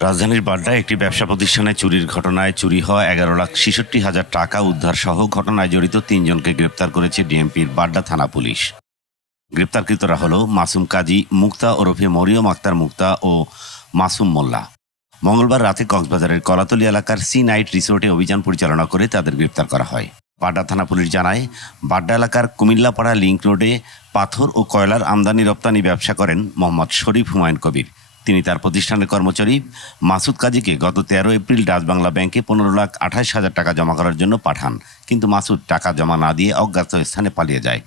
রাজধানীর বাড্ডায় একটি ব্যবসা প্রতিষ্ঠানে চুরির ঘটনায় চুরি হওয়া এগারো লাখ ছেষট্টি হাজার টাকা উদ্ধার সহ ঘটনায় জড়িত তিনজনকে গ্রেপ্তার করেছে ডিএমপির বাড্ডা থানা পুলিশ। গ্রেপ্তারকৃতরা হল মাসুম কাজী, মুক্তা ওরফে মরিয়ম আক্তার মুক্তা ও মাসুম মোল্লা। মঙ্গলবার রাতে কক্সবাজারের কলাতলি এলাকার সি নাইট রিসোর্টে অভিযান পরিচালনা করে তাদের গ্রেপ্তার করা হয়। বাড্ডা থানা পুলিশ জানায়, বাড্ডা এলাকার কুমিল্লাপাড়া লিংক রোডে পাথর ও কয়লার আমদানি রপ্তানি ব্যবসা করেন মোহাম্মদ শরীফ হুমায়ুন কবির। তিনি তার প্রতিষ্ঠানের কর্মচারী মাসুদ কাজীকে গত তেরো এপ্রিল ডাচবাংলা ব্যাংকে পনেরো লাখ আঠাশ হাজার টাকা জমা করার জন্য পাঠান। কিন্তু মাসুদ টাকা জমা না দিয়ে অজ্ঞাত স্থানে পালিয়ে যায়।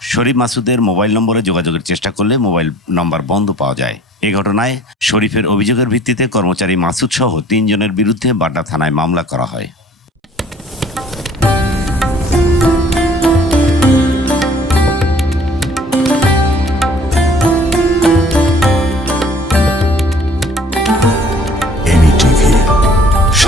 শরীফ মাসুদের মোবাইল নম্বরে যোগাযোগের চেষ্টা করলে মোবাইল নম্বর বন্ধ পাওয়া যায়। এ ঘটনায় শরীফের অভিযোগের ভিত্তিতে কর্মচারী মাসুদ সহ তিনজনের বিরুদ্ধে বাড্ডা থানায় মামলা করা হয়।